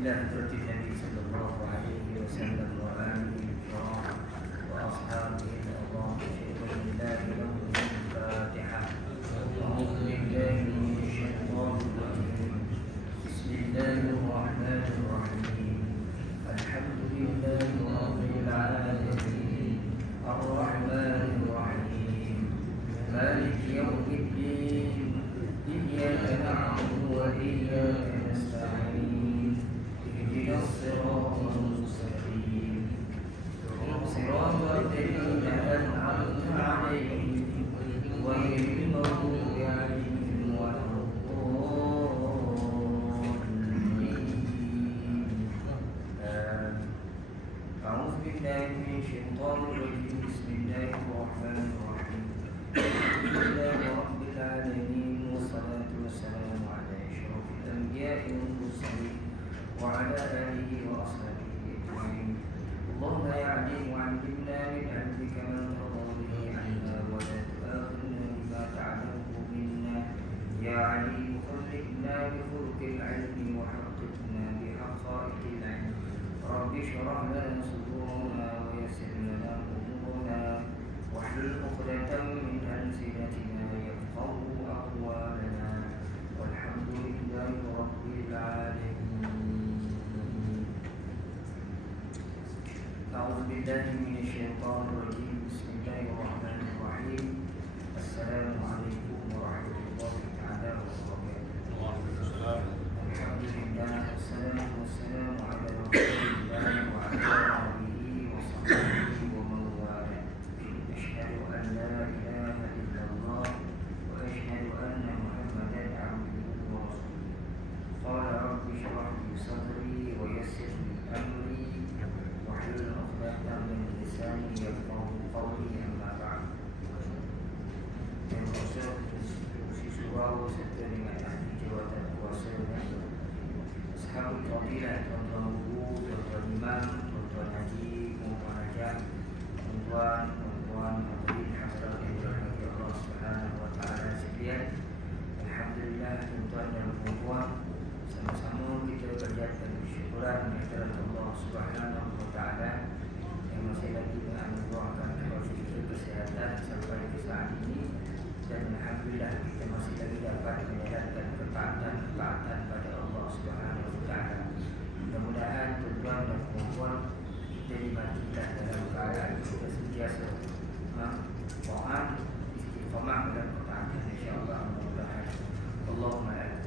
إلى حضرة النبي صلى الله عليه وسلم وآله الكرام وأصحابه الأعظام. أشهد أن لا إله إلا الفاتحة. أعوذ بالله من الشيطان الرجيم. بسم الله الرحمن الرحيم. الحمد لله رب العالمين الرحمن الرحيم مالك يوم الدين إياك نعبد وإياك نستعين اهدنا الصراط المستقيم صراط الذين أنعمت عليهم غير المغضوب عليهم ولا الضالين. أعوذ بالله من الشيطان الرجيم. بسم الله الرحمن الرحيم. الحمد لله رب العالمين والصلاة والسلام على أشرف الأنبياء والمرسلين وعلى آله وأصحابه أجمعين. اللهم يا عليم علمنا من علمك ما ترضى به عنا ولا تؤاخذنا بما تعلمه منا. يا عليم خلقنا بخلق العلم وحققنا بحقائق العلم. رب اشرح لنا صدورنا ويسر لنا أمورنا واحلل عقدة من ألسنتنا يفقهوا أقوالنا والحمد لله رب العالمين. أعوذ بالله من الشيطان الرجيم. بسم الله الرحمن الرحيم. السلام عليكم ورحمة الله تعالى وبركاته. الحمد لله والصلاة والسلام على رسول الله وعلى آله وصحبه ومن والاه. أشهد أن لا إله إلا الله وأشهد أن محمدا عبده ورسوله. قال رب اشرح لي صدري ويسر لي أمري واحلل عقدة من لساني يفقهوا قولي. أما بعد. Yang berasal dari surau serta dengan ahli jawatan kuasa Ashabul Fadilah, tuan-tuan guru, tuan-tuan imam, tuan-tuan haji, tuan-tuan hajat, tuan-tuan hadirin hadirat yang dirahmati Allah Subhanahu wa taala sekalian. Alhamdulillah, tuan-tuan dan puan-puan, sama-sama kita panjatkan syukuran kehadirat Allah Subhanahu wa taala yang masih lagi menganugerahkan kepada kita kesehatan sampai ke saat ini. Dan alhamdulillah kita masih lagi dapat menjalankan ketaatan pada Allah Subhanahu wa taala. Mudah-mudahan tuan-tuan dan puan-puan kita dimatikan dalam keadaan kita sentiasa taat, istiqamah dalam ketaatan, insya-Allah. Mudah-mudahan. Allahumma amin.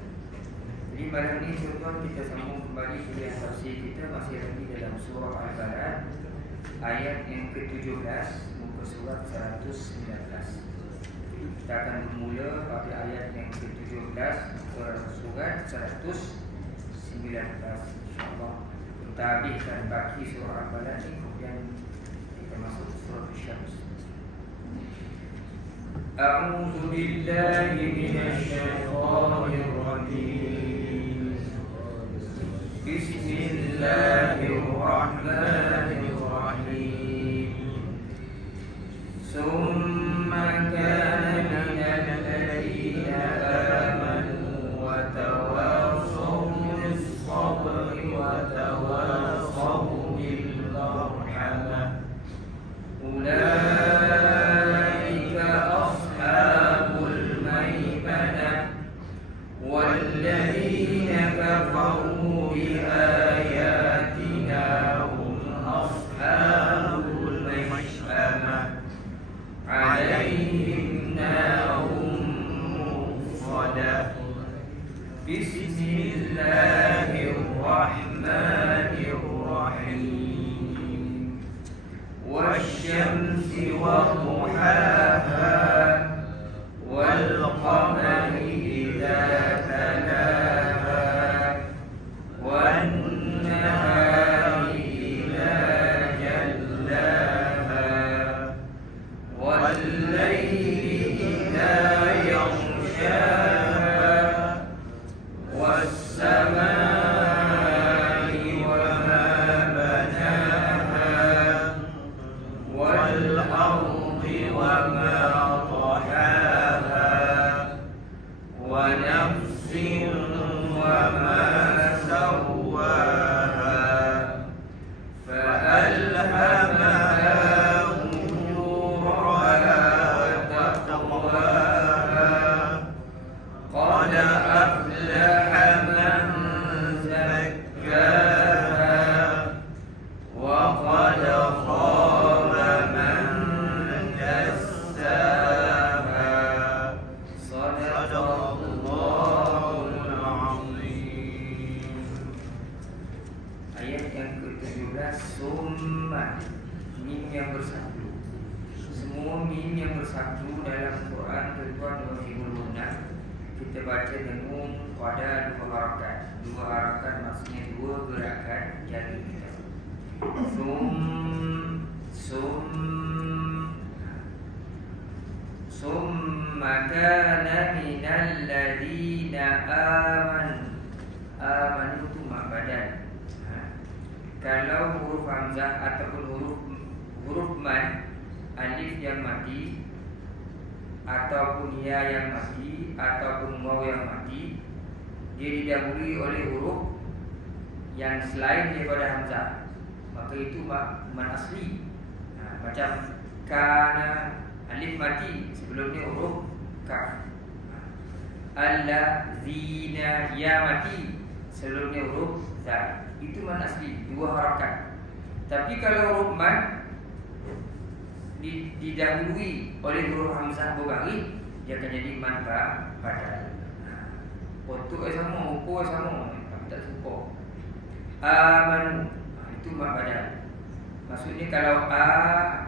Jadi malam ini tuan-tuan kita sambung kembali kuliah tafsir kita masih lagi dalam surah Al-Balad ayat yang ke-17 muka surat 119. Kita akan bermula pada ayat yang ke-17 surat 119, insyaAllah. Kita habiskan baki surah Al-Balad ini, kemudian kita masuk surah Asy-Syams. A'udzu billahi minasyaitonir rajim. Bismillahirrahmanirrahim. Summa kana أولئك أصحاب الميمنة والذين كفروا بآياتنا هم أصحاب المشأمة عليهم نار مؤصدة. بسم الله الرحمن الرحيم. والشمس وضحاها والقمر إذا تلاها والنجم kita baca dengung pada 2 harakat. 2 harakat maksudnya 2 gerakan jari kita. Summa kana minal ladina amanu itu mak badan. Kalau huruf hamzah ataupun huruf mad, alif yang mati ataupun ya yang mati ataupun waw yang mati, dia didahului oleh huruf yang selain daripada hamzah, maka itu mad asli. Macam kana, alif mati, sebelumnya huruf kaf. Allazina, ya mati, sebelumnya huruf za. Itu mad asli, 2 harakat. Tapi kalau huruf mad didahului oleh huruf hamzah berbaris, dia akan jadi mad badal. Potuk sama, ukur sama, tapi tak suka. Amanu, itu mad badal. Maksudnya kalau a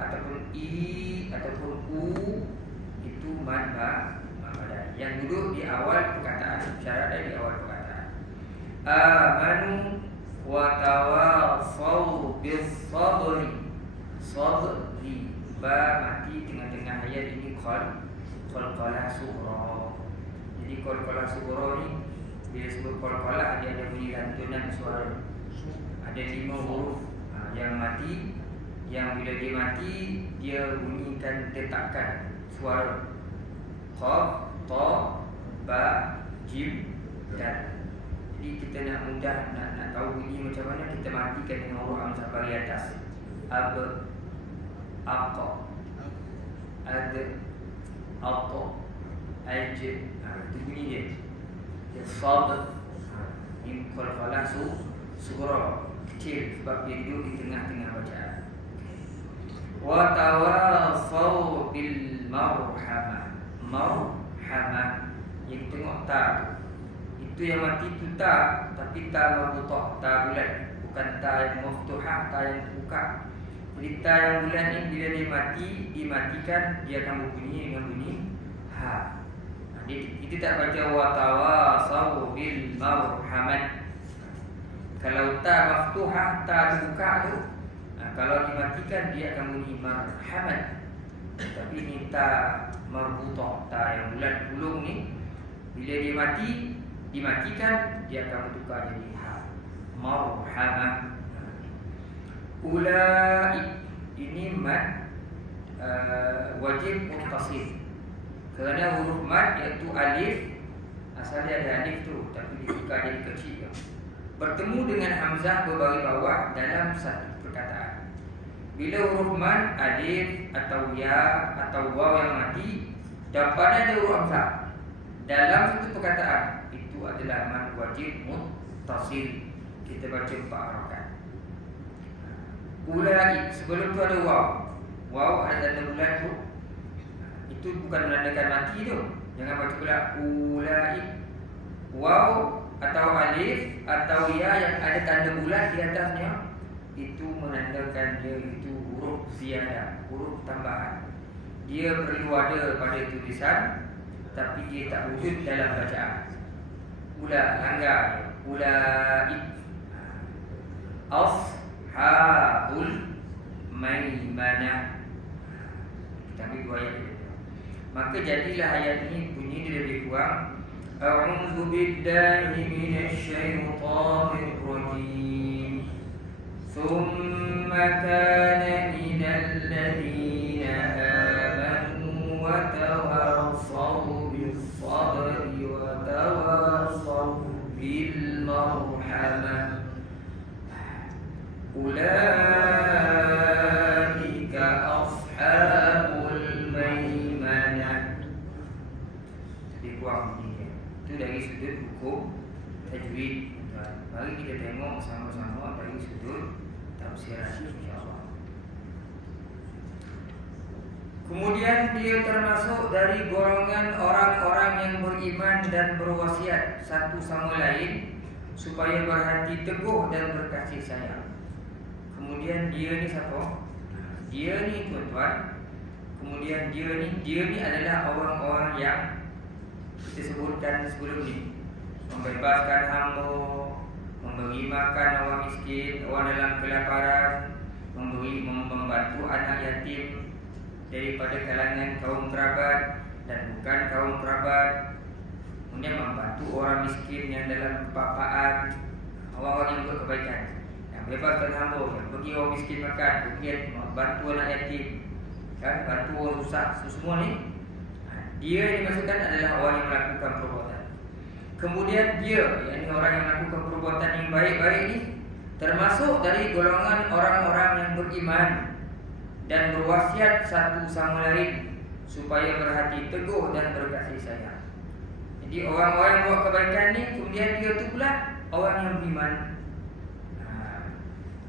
ataupun i ataupun u, itu mad badal yang duduk di awal perkataan, syarat dari awal perkataan. Amanu wa tawasaw bis sabri. Sabri, ba mati tengah-tengah ayat ini qalqalah sughra. Jadi qalqalah sughra ni bila sebut qalqalah ada bunyi lantunan suara. Ada 5 huruf yang mati, yang bila dia mati dia bunyikan detakan suara. Qaf, ta, ba, jim, dal. Jadi kita nak mudah nak tahu bunyi macam mana, kita matikan dengan huruf hamzah bagi atas. Ab, aqa, ad, aqa, aj. Itu bunyi dia. Sad. Ini qalqalah sughra, kecil sebab dia duduk di tengah-tengah bacaan. Wa tawasaw bil marhamah. Marhamah, yang tengok ta tu, itu yang mati tu ta, tapi ta marbutah, ta bulat, bukan ta yang maftuhah, ta yang terbuka. Jadi ta yang bulat ni bila dia mati, dimatikan, dia akan berbunyi dengan bunyi ha. Kita tak baca wa tawasaw bil marhamah. Kalau ta maftuhah, ta terbuka tu, kalau dimatikan dia akan bunyi marhamat. Tapi ni ta marbutah, ta yang bulat gulung ni, bila dia dimatikan, dia akan bertukar jadi ha. Marhamah. Ulaik, ini mad wajib muttasil. Kerana huruf mad iaitu alif, asalnya ada alif tu, tapi ditukar jadi kecil. Bertemu dengan hamzah berbaris bawah dalam satu perkataan. Bila huruf mad, alif atau ya atau waw yang mati, depannya ada huruf hamzah dalam satu perkataan, itu adalah mad wajib muttasil. Kita baca 4 harakat. Ulaik, sebelum tu ada waw. Waw ada tanda bulat tu, itu bukan menandakan mati tu. Jangan baca pula ulaik. Waw atau alif atau ya yang ada tanda bulat di atasnya, itu menandakan dia itu huruf ziyadah, huruf tambahan. Dia perlu ada pada tulisan, tapi dia tak wujud dalam bacaan. Langgar. Ulaik. Ashabul maimanah. Kita ambil 2 ayat. Maka jadilah ayat ini bunyi dia lebih kurang. A'udzu billahi minasy syaithanir rajim. Tsumma kana minal ladzina amanu wa tawassaw bis sabri wa tawassaw bil marhamah. Ulaika ashabul maimanah. Jadi buang ini. Itu dari sudut hukum tajwid. Mari kita tengok sama-sama dari sudut tafsiran, insya-Allah. Kemudian dia termasuk dari golongan orang-orang yang beriman dan berwasiat satu sama lain supaya berhati teguh dan berkasih sayang. Kemudian dia ni siapa? Dia ni tuan-tuan. Kemudian dia ni adalah orang-orang yang disebutkan sebelum ini, membebaskan hamba, memberi makan orang miskin, orang dalam kelaparan, membantu anak yatim daripada kalangan kaum kerabat dan bukan kaum kerabat, kemudian membantu orang miskin yang dalam kepapaan, orang-orang yang buat kebaikan, yang bebaskan hamba, yang bagi orang miskin makan, kemudian membantu anak yatim, kan, bantu orang susah. Semua ni dia yang dimaksudkan adalah orang yang melakukan perbuatan. Kemudian dia, yakni orang yang melakukan perbuatan yang baik-baik ini, termasuk dari golongan orang-orang yang beriman dan berwasiat satu sama lain supaya berhati teguh dan berkasih sayang. Jadi orang-orang yang buat kebaikan ni, kemudian dia tu pula orang yang beriman.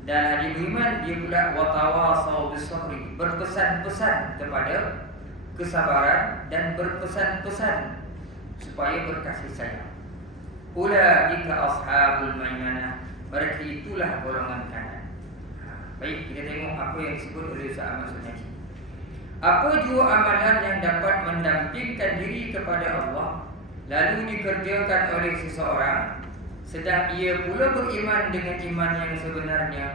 Dan hadis beriman, dia pula watawasau bisabri, berpesan-pesan kepada kesabaran dan berpesan-pesan supaya berkasih sayang. Ulaika ashabul maimanah, mereka itulah golongan kanan. Baik, kita tengok apa yang disebut oleh Ustaz Ahmad Sunyaji. Apa jua amalan yang dapat mendampingkan diri kepada Allah lalu dikerjakan oleh seseorang sedang ia pula beriman dengan iman yang sebenarnya,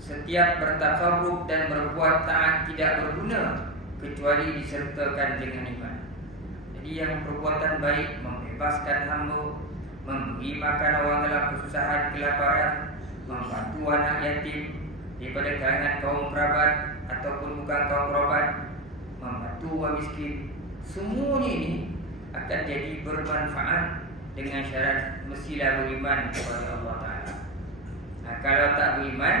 setiap bertakarrub dan berbuat taat tidak berguna kecuali disertakan dengan iman. Jadi yang perbuatan baik, membebaskan hamba, memberi makan orang dalam kesusahan, kelaparan, membantu anak yatim daripada kalangan kaum kerabat ataupun bukan kaum kerabat, membantu orang miskin, semuanya ini akan jadi bermanfaat dengan syarat mestilah beriman kepada Allah Ta'ala. Kalau tak beriman,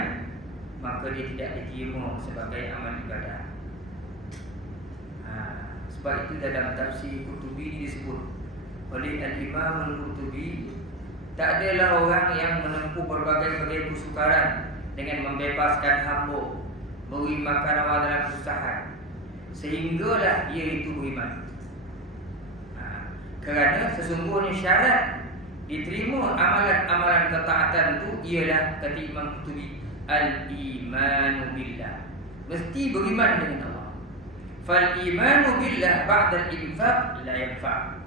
maka dia tidak diterima sebagai amal ibadah. Sebab itu dalam tafsir Qurtubi disebut oleh Al-Imam Al-Qurtubi, tak adalah orang yang menempuh berbagai-bagai kesukaran dengan membebaskan hamba, beri makan orang dalam kesusahan, sehinggalah dia itu beriman. Kerana sesungguhnya syarat diterima amalan-amalan ketaatan itu ialah, kata Imam Qurtubi, al-imanu billah, mesti beriman dengan Allah. Fal-imanu billah ba'da al-infaq la yanfa'.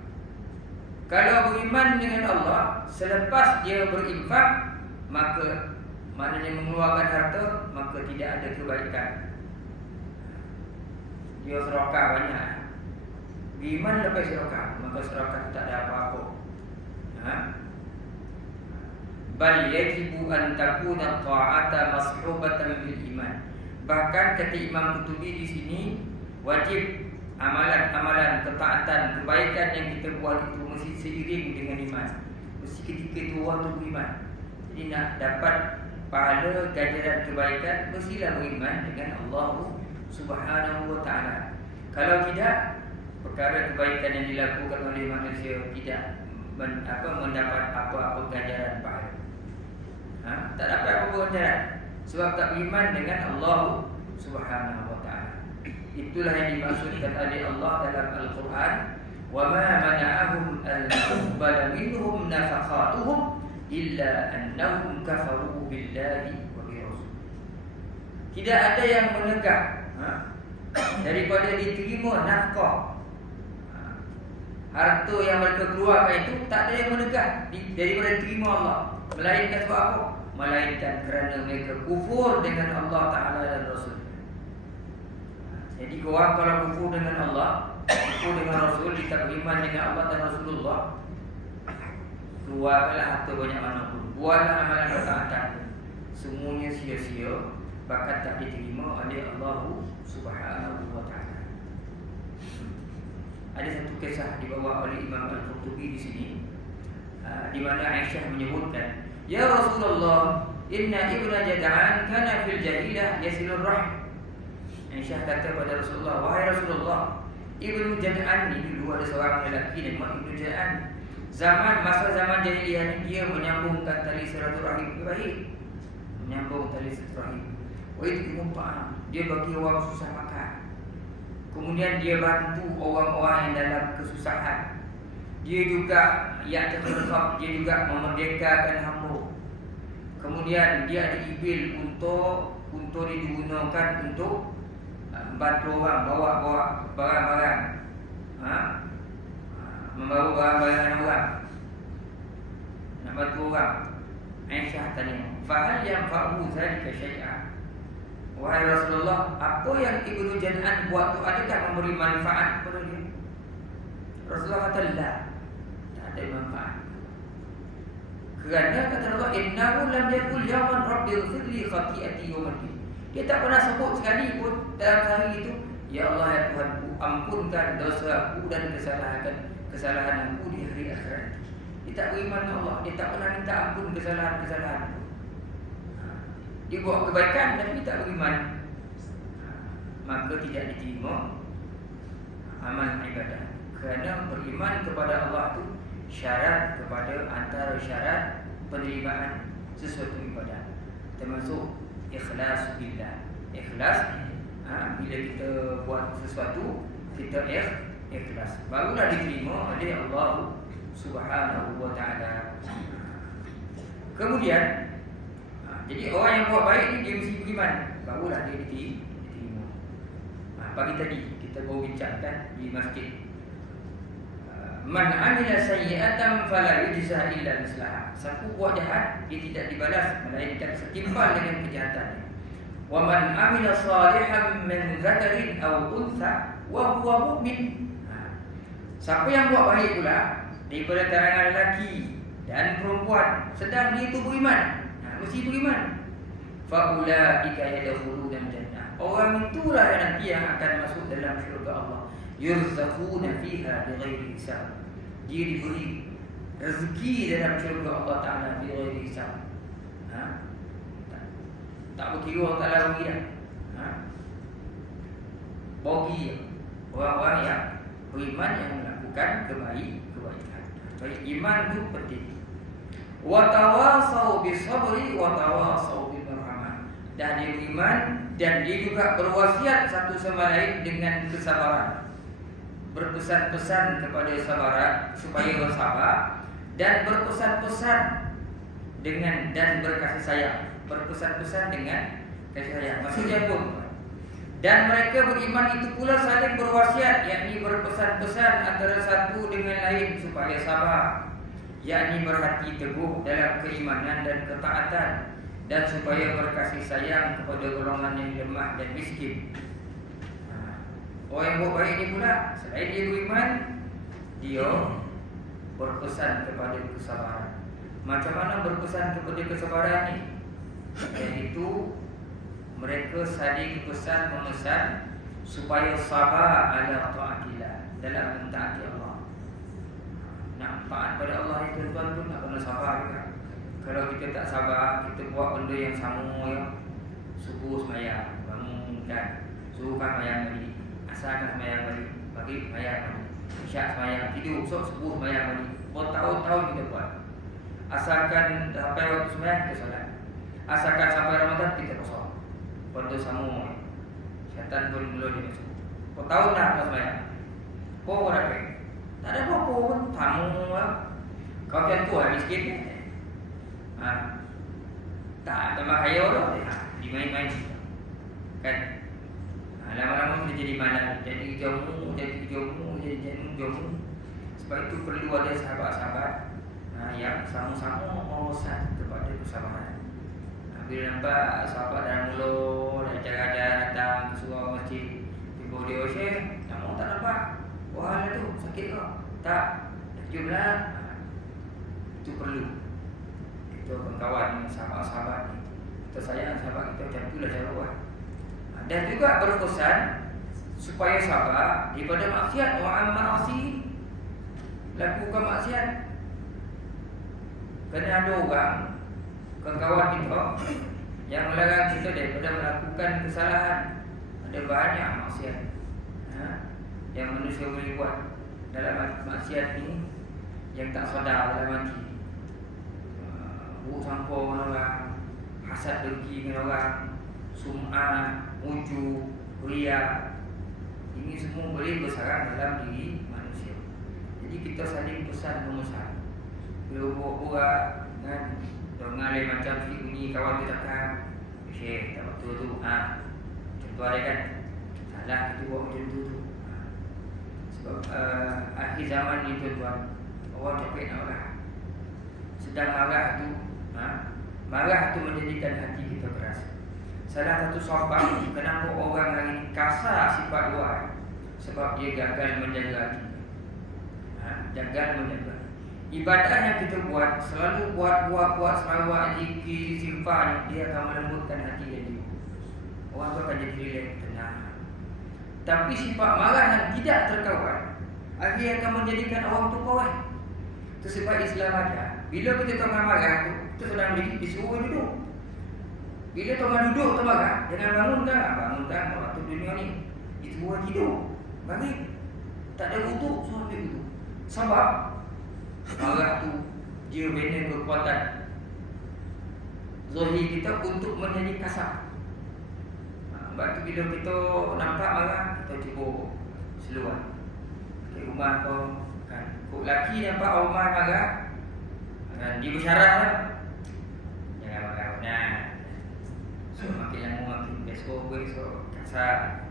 Kalau beriman dengan Allah selepas dia berinfak, maka maknanya mengeluarkan harta, maka tidak ada kebaikan. Dia sedekah banyak, beriman lepas sedekah, maka sedekah tak ada apa-apa. Bal yajibu an takuna ta'ata mashubatan bil iman. Bahkan kata Imam Qurtubi di sini, wajib amalan-amalan ketaatan, kebaikan yang kita buat itu mesti seiring dengan iman. Mesti ketika itu orang tu beriman. Jadi nak dapat pahala ganjaran kebaikan, mestilah beriman dengan Allah Subhanahu wa ta'ala. Kalau tidak, perkara kebaikan yang dilakukan oleh manusia tidak mendapat apa-apa ganjaran pahala. Tak dapat apa-apa ganjaran sebab tak beriman dengan Allah Subhanahu wa ta'ala. Itulah yang dimaksudkan oleh Allah dalam Al-Quran, wa ma mana'ahum an tuqbala minhum nafaqatuhum illa annahum kafaru billahi wa bi rasul. Tidak ada yang menegak daripada diterima nafkah, harta yang mereka keluarkan itu, tak ada yang menegak daripada diterima Allah, melainkan sebab apa? Melainkan kerana mereka kufur dengan Allah Ta'ala dan Rasul. Jadi korang kalau kufur dengan Allah, kufur dengan Rasul, kita beriman dengan Allah dan Rasulullah, keluarkanlah harta banyak mana pun, buatlah amalan ketaatan, semuanya sia-sia, bahkan tak diterima oleh Allah Subhanahu wa ta'ala. Ada satu kisah dibawa oleh Imam Al-Qurtubi di sini, di mana Aisyah menyebutkan, ya Rasulullah, inna ibna Jad'an kana fil jahilah yasilur rahim. Aisyah kata pada Rasulullah, wahai Rasulullah, Ibnu Jad'an ni dulu ada seorang lelaki nama Ibnu Jad'an. Masa zaman jahiliyah ni dia menyambungkan tali silaturahim. Baik, menyambung tali silaturahim. Itu mumpah. Dia bagi orang susah makan. Kemudian dia bantu orang-orang yang dalam kesusahan. Dia juga yang terkesap, dia juga memerdekakan hamba. Kemudian dia ada ibil untuk digunakan untuk bantu orang bawa barang-barang, membawa barang-barang orang, nak bantu orang. Aisyah tanya, fahal yanfa'u zalika syai'an? Wahai Rasulullah, apa yang Ibnu Jan'an buat tu adakah memberi manfaat kepada dia? Rasulullah kata, la, tak ada manfaat. Kerana kata Allah, innahu lam yaqul yawman rabbi ighfirli khati'ati yawmiddin. Dia tak pernah sebut sekali pun dalam hari itu, ya Allah ya Tuhanku, ampunkan dosa aku dan kesalahan aku di hari akhirat. Dia tak beriman dengan Allah. Dia tak pernah minta ampun kesalahan-kesalahan. Dia buat kebaikan tapi tak beriman, maka tidak diterima amal ibadah. Kerana beriman kepada Allah itu syarat kepada antara syarat penerimaan sesuatu ibadah, termasuk ikhlas billah. Ikhlas, bila kita buat sesuatu kita ikhlas, barulah diterima oleh Allah Subhanahu wa ta'ala. Kemudian jadi orang yang buat baik ni dia mesti beriman, barulah dia diterima. Pagi tadi kita baru bincangkan di masjid, man amila sayyi'atan fala yujza illa mislaha. Siapa buat jahat dia tidak dibalas melainkan setimpal dengan kejahatannya. Wa man amila salihan min dzakarin aw untha wa huwa mu'min. Siapa yang buat baik pula daripada kalangan lelaki dan perempuan sedang dia itu beriman, mesti beriman, fa ulaika yadkhuluna jannah. Orang itulah yang nanti yang akan masuk dalam syurga Allah. Yurzaquna fiha bighairi hisab. Dia diberi rezeki dalam syurga Allah Taala bighairi hisab. Tak berkira Allah Taala bagi dah. Bagi orang-orang yang beriman yang melakukan kebaikan. Baik, iman itu penting. Wa tawasau bisabri wa tawasau bil marhamah. Dan dia beriman dan dia juga berwasiat satu sama lain dengan kesabaran. Berpesan-pesan kepada sabaran supaya bersabar dan berpesan-pesan dengan dan berkasih sayang. Berpesan-pesan dengan kasih sayang. Maksudnya pun, dan mereka beriman itu pula saling berwasiat, yakni berpesan-pesan antara satu dengan lain supaya sabar, yakni berhati teguh dalam keimanan dan ketaatan, dan supaya berkasih sayang kepada golongan yang lemah dan miskin. Orang yang buat baik ini pula, selain dia beriman, dia berpesan kepada kesabaran. Macam mana berpesan kepada kesabaran ni? Iaitu mereka saling pesan memesan supaya sabar ala ta'atillah, dalam mentaati Allah. Nak taat pada Allah itu tuan pun nak kena sabar juga. Kalau kita tak sabar, kita buat benda yang sama ya. Subuh semayang, bangunkan, suruhkan semayang balik, asalkan semayang balik, pagi semayang balik, isyak semayang, tidur, subuh semayang balik. Bertahun-tahun kita buat. Asalkan sampai waktu semayang kita solat, asalkan sampai Ramadan kita kosong. Benda sama, syaitan pun mula dia masuk. Kau tahu tak apa semayang? Kau orang baik, tak ada apa-apa pun, tamu lah. Kau macam tu lah, miskin tak tambah kaya orang, dimain-main kan. Lama-lama kita jadi malas, jadi jamu. Sebab itu perlu ada sahabat-sahabat yang sama-sama memesan kepada kesabaran. Bila nampak sahabat dalam mulut, dah jaga-jaga datang ke surau masjid, tiba dia, Syekh, tak nampak. Wah, lah tu, sakit kau? Tak, jumlah. Itu perlu. Kita berkawan dengan sahabat-sahabat ni. Kita sayang sahabat kita, macam itulah cara buat. Dan juga berpesan supaya sabar daripada maksiat. Wa'an ma'asi, lakukan maksiat. Kena ada orang, kawan kita yang melarang kita daripada melakukan kesalahan. Ada banyak maksiat yang manusia boleh buat. Dalam maksiat ni yang tak sadar dalam hati, buruk sangka dengan orang, hasad dengki dengan orang, sum'ah, ujub, riya. Ini semua boleh bersarang dalam diri manusia. Jadi kita saling pesan memesan. Bila buat-buat kan, dengan lain macam si bunyi kawan kita cakap, Syekh tak betul tu, macam tu ada kan, salah kita buat macam tu. Sebab Sebab akhir zaman ni tuan-tuan, orang capek nak marah. Sedang marah tu, marah tu menjadikan hati kita keras. Salah satu sahabat, kenapa orang hari ini kasar sifat luar? Sebab dia gagal menjaga hati. Gagal menjaga. Ibadah yang kita buat, selalu buat selawat, zikir, istighfar, dia akan melembutkan hati dia. Orang tu akan jadi relax, tenang. Tapi sifat marah yang tidak terkawal, akhirnya akan menjadikan orang tu kawan. Itu sebab Islam ada. Bila kita tengah marah tu, kita sedang disuruh duduk. Bila tengah duduk tu marah, jangan bangunkan waktu dunia ni. Disuruh tidur. Bagi tak ada wuduk, suruh ambil wuduk. Sebab marah tu dia bina kekuatan zahir kita untuk menjadi kasar. Sebab tu bila kita nampak marah, kita cuba seluar ke rumah kau kan. Kau lelaki nampak orang marah kan, dia bersyarat lah, jangan marah nah. So makin lama makin besok kasar.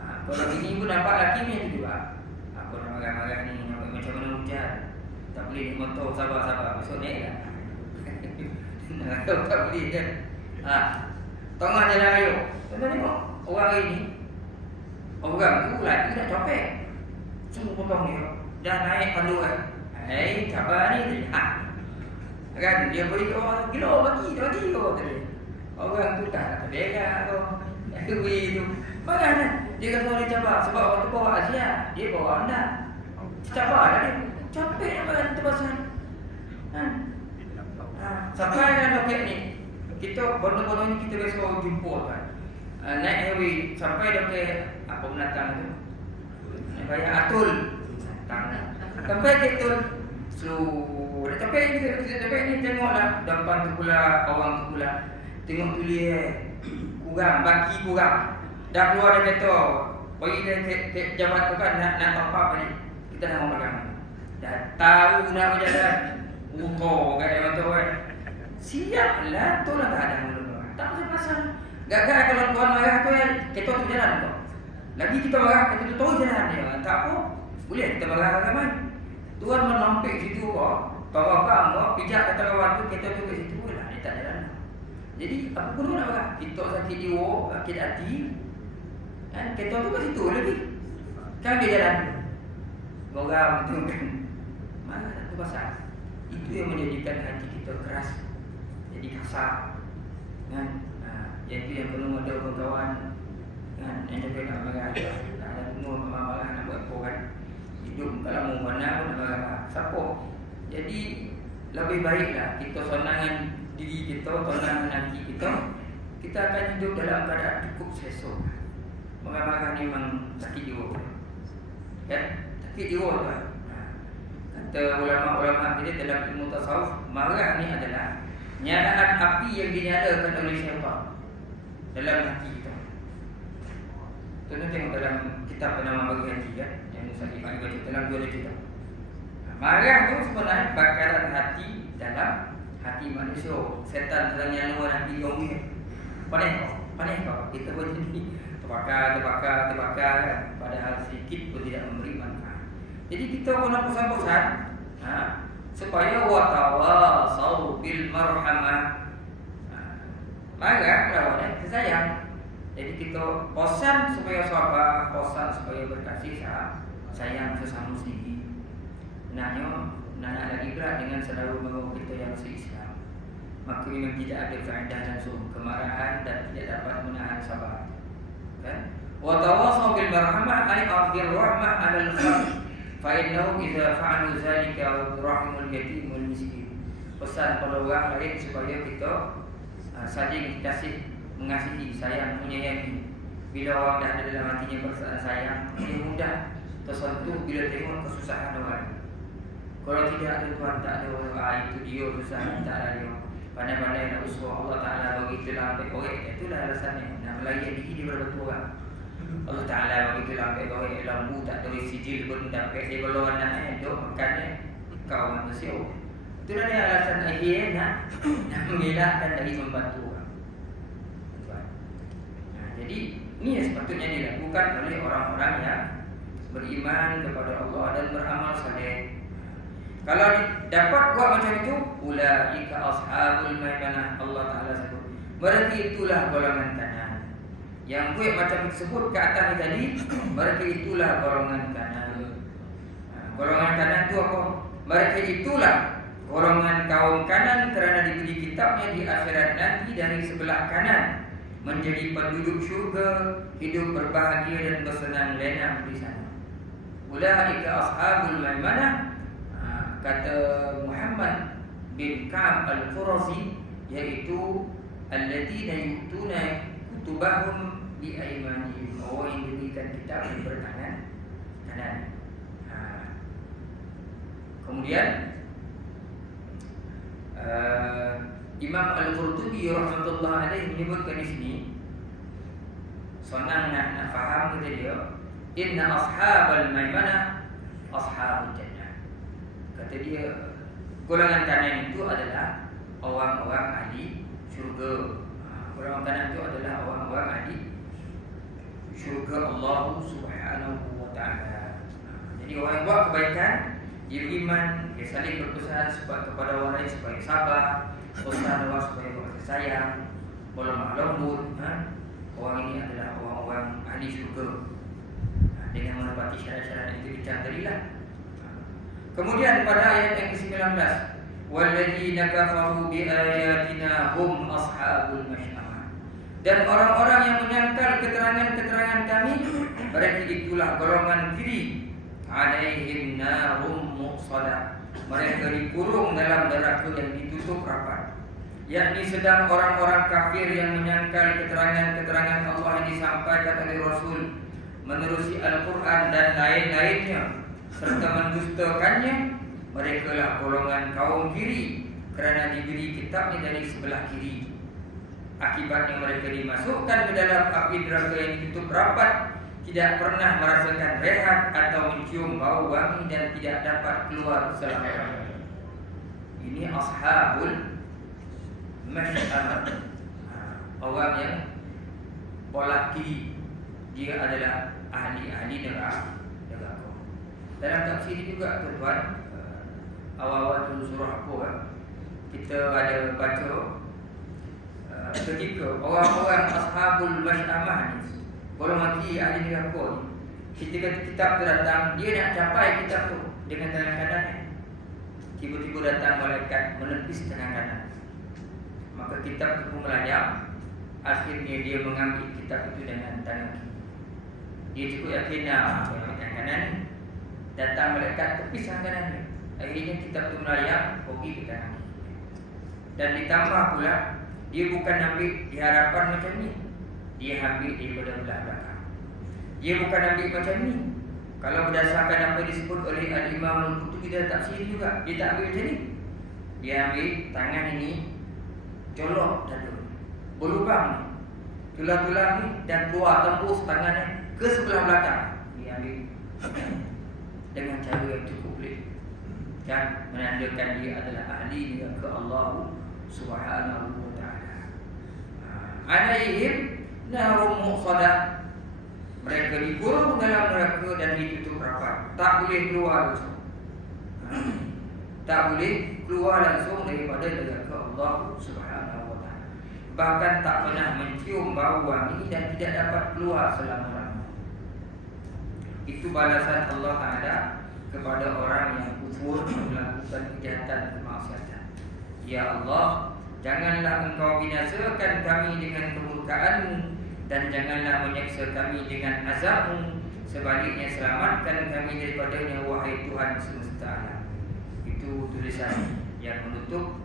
Kalau bini pun nampak lelaki ni tu juga. Aku nak marah-marah ni macam mana hujan. Tak boleh naik motor, sabar besok naik lah. Tak boleh kan. Tengah jalan raya, tuan tengok orang hari ni, orang tu lagi dah copek, semua potong dia, dah naik pandu kan. Khabar ni kan, dia beri orang kilo bagi kau tadi. Orang tu tak bela kau, tu mana dia kata dia cabar sebab waktu bawa Asia, dia bawa anda cabar dah dia, capek nak makan terpasan. Sampai kan loket ni, kita bodoh-bodoh ni kita besok jumpa kan. Naik highway sampai dekat apa Menatang tu, Raya Atul sampai ke Atul slow. Dah capek ni tengoklah depan tu pula, orang tu pula tengok tulis kurang, baki kurang. Dah keluar dari kereta, pergi ke jabat tu kan, nak top up balik. Kita nak makan. Dah tahu nak berjalan, ukur kat dalam tu kan. Siaplah, tu lah tak ada mula-mula. Tak pasal. Gagal kalau tuan marah tu kan, kereta tu jalan tu. Lagi kita marah, kereta tu terus jalan dia. Tak apa, boleh kita marah ramai. Tuan menampik situ kok, tawakam kok, pijak kata kawan tu, kereta tu kat situ lah, dia tak jalan. Jadi apa pun nak marah, kita sakit jiwa, sakit hati. Kan kereta tu kat situ lagi. Kan dia jalan. Gorang tu kan. Mana tu pasal. Itu yang menjadikan hati kita keras. Jadi kasar. Kan? Itu yang perlu ada kawan-kawan kan, yang jaga nak marah. Tak ada umur marah nak buat apa kan. Hidup kalau mau mana pun nak marah. Siapa? Jadi lebih baiklah kita senangkan diri kita, senangkan hati kita. Kita akan hidup dalam keadaan cukup selesa. Marah-marah ni memang sakit jiwa kan? Sakit jiwa kan? Kata ulama-ulama kita dalam ilmu tasawuf, marah ni adalah nyadaan api yang dinyalakan oleh syaitan dalam hati kita. Tuan-tuan tengok dalam kitab bernama Bagi Hati kan, yang Musa'ib baca dalam 2 kitab. Marah tu sebenarnya bakaran hati dalam hati manusia. Setan sedang nyalakan hati dia orang. Panik kau. Kita pun jadi terbakar kan? Padahal sedikit pun tidak memberi manfaat. Jadi kita pun nak pesan-pesan supaya watawasau bil marhamah. Marah lawan kita sayang. Jadi kita pesan supaya sabar, pesan supaya berkasih sayang sesama sendiri. Nak lagi berat dengan saudara mara kita yang se-Islam. Maka memang tidak ada faedah langsung kemarahan dan tidak dapat menahan sabar. Kan? Wa tawasau bil marhamah ay afdir rahmah 'alal khalq. Fa innahu idza fa'alu zalika rahimul yatim wal miskin. Pesan pada orang lain supaya kita saling kasih, mengasihi, sayang, menyayangi. Bila orang dah ada dalam hatinya perasaan sayang, dia mudah tersentuh bila tengok kesusahan orang. Kalau tidak ada Tuhan, tak ada orang, itu dia susah, tak ada dia. Pandai-pandai nak usaha Allah Ta'ala bagi itulah ambil korek. Itulah alasannya. Nak melayan diri dia berbatu orang. Allah Ta'ala bagi itulah ambil korek. Lambu tak ada sijil pun dapat dia belum anaknya. Duk makannya kau manusia. Itulah dia alasan akhir nak mengelakkan dari membantu orang. Jadi ini yang sepatutnya dilakukan oleh orang-orang yang beriman kepada Allah dan beramal saleh. Kalau dapat buat macam itu, ulaika ashabul maimanah, Allah Taala sebut. Berarti itulah golongan kanan. Yang buat macam disebut ke atas tadi, mereka itulah golongan kanan. Golongan kanan itu apa? Mereka itulah golongan kaum kanan kerana diberi kitabnya di akhirat nanti dari sebelah kanan, menjadi penduduk syurga, hidup berbahagia dan bersenang lenang di sana. Ulaika ashabul maimanah, kata Muhammad bin Ka'ab al-Qurazi, iaitu alladzina yu'tuna kutubahum bi aymanihim, orang yang diberikan kitab di berkanan kanan. Kemudian Imam Al-Qurtubi rahmatullah alaih menyebutkan di sini, senang nak faham kata dia, inna ashabal maimanah ashabul jannah. Kata dia, golongan kanan itu adalah orang-orang ahli syurga. Golongan kanan itu adalah orang-orang ahli syurga Allah Subhanahu wa taala. Jadi orang yang buat kebaikan, dia beriman, dia saling berpesan kepada orang lain supaya sabar, pesan Allah supaya berkasih sayang, berlemah lembut. Orang ini adalah orang-orang ahli syurga dengan menepati syarat-syarat yang dibicarakan tadilah. Kemudian pada ayat yang ke-19, walladzina kafaru biayatina hum ashabul masy'amah, dan orang-orang yang menyangkal keterangan-keterangan kami, mereka itulah golongan kiri, alaihim narum muqsadah, mereka dikurung dalam neraka yang ditutup rapat. Yakni sedang orang-orang kafir yang menyangkal keterangan-keterangan Allah yang disampaikan oleh Rasul, menerusi Al-Quran dan lain-lainnya, serta mendustakannya, mereka lah golongan kaum kiri kerana diberi kitabnya dari sebelah kiri. Akibatnya mereka dimasukkan ke dalam api neraka yang ditutup rapat, tidak pernah merasakan rehat atau mencium bau wangi dan tidak dapat keluar selama-lamanya. Ini ashabul masy'amah, orang yang bola kiri, dia adalah ahli-ahli neraka. Dalam tafsir juga tuan-tuan, awal-awal tu surah apa kan, kita ada baca ketika orang-orang ashabul masy'amah ni, golongan kiri ahli neraka ni, ketika kitab tu datang, dia nak capai kitab tu dengan tangan kanan, tiba-tiba datang malaikat menepis tangan kanan, maka kitab itu melayang. Akhirnya dia mengambil kitab itu dengan tangan kiri. Dia cukup yakin tangan kanan ni, datang malaikat tepis tangan kanan ni. Akhirnya kitab itu melayang pergi ke tangan kiri. Dan ditambah pula, dia bukan ambil di hadapan macam ni, dia ambil daripada belah belakang. Dia bukan ambil macam ni. Kalau berdasarkan apa disebut oleh Al-Imam Al-Qurtubi dalam tafsir juga, dia tak ambil macam ni. Dia ambil tangan ini, colok dada, berlubang ni, tulang-tulang ni, dan keluar tembus tangannya ke sebelah belakang. Dia ambil dengan cara yang cukup pelik, dan menandakan dia adalah ahli ke Allah Subhanahu wa ta'ala. Alaihim narum muqsadah, mereka dikurung dalam neraka dan ditutup rapat, tak boleh keluar langsung. Tak boleh keluar langsung daripada neraka Allah Subhanahu wa ta'ala. Bahkan tak pernah mencium bau wangi dan tidak dapat keluar selama-lamanya. Itu balasan Allah Ta'ala kepada orang yang kufur melakukan kejahatan kemaksiatan. Ya Allah, janganlah Engkau binasakan kami dengan kemurkaan-Mu, dan janganlah menyeksa kami dengan azab-Mu. Sebaliknya selamatkan kami daripadanya, wahai Tuhan semesta alam. Itu tulisan yang menutup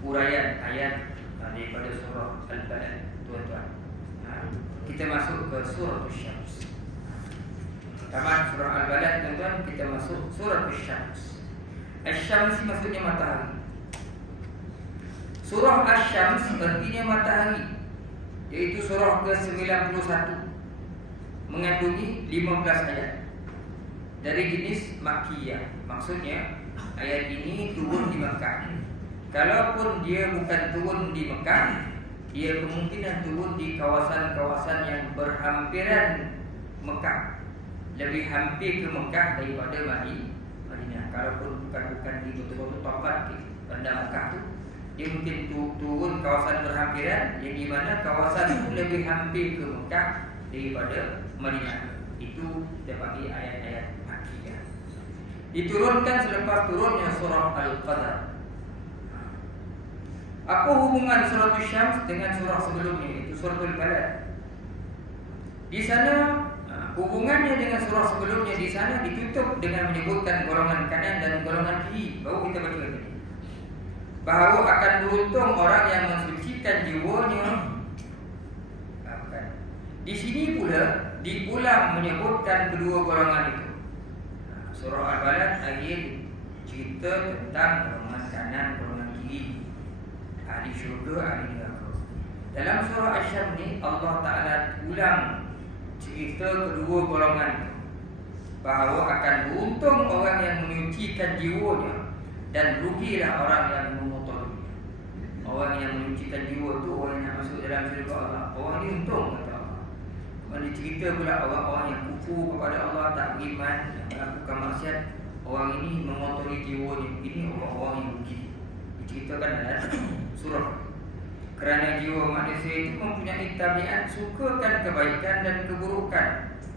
uraian ayat daripada surah Al-Balad, tuan-tuan. Kita masuk ke surah Asy-Syams. Tamat surah Al-Balad, tuan-tuan, kita masuk surah Asy-Syams. Asy-Syams maksudnya matahari. Surah Asy-Syams artinya matahari, iaitu surah ke-91, mengandungi 15 ayat dari jenis Makkiyah. Maksudnya ayat ini turun di Mekah. Kalaupun dia bukan turun di Mekah, dia kemungkinan turun di kawasan-kawasan yang berhampiran Mekah. lebih hampir ke Mekah daripada Madinah. Kalaupun bukan di betul-betul tempat di bandar Mekah tu, dia mungkin turun kawasan berhampiran, yang di mana kawasan itu lebih hampir ke Mekah daripada Madinah. Itu dibagi ayat-ayat Makkiyah. Diturunkan selepas turunnya surah Al-Qadar. Apa hubungan surah Asy-Syams dengan surah sebelumnya, itu suratul Balad? Di sana hubungannya dengan surah sebelumnya, di sana ditutup dengan menyebutkan golongan kanan dan golongan kiri. Baru kita baca tadi bahawa akan beruntung orang yang mensucikan jiwanya. Di sini pula diulang menyebutkan kedua golongan itu. Surah Al-Balad akhir cerita tentang golongan kanan, golongan kiri, ahli syurga, ahli neraka. Dalam surah Asy-Syams ni Allah Ta'ala ulang cerita kedua golongan itu, bahawa akan beruntung orang yang menyucikan jiwanya dan rugilah orang yang mengotori. Orang yang menyucikan jiwa itu orang yang masuk dalam syurga Allah. Orang ini untung, kata Allah. Kemudian cerita pula orang-orang yang kufur kepada Allah, tak beriman, yang melakukan maksiat, orang ini mengotori jiwanya. Ini orang-orang yang rugi. Diceritakan dalam surah. Kerana jiwa manusia itu mempunyai tabiat sukakan kebaikan dan keburukan,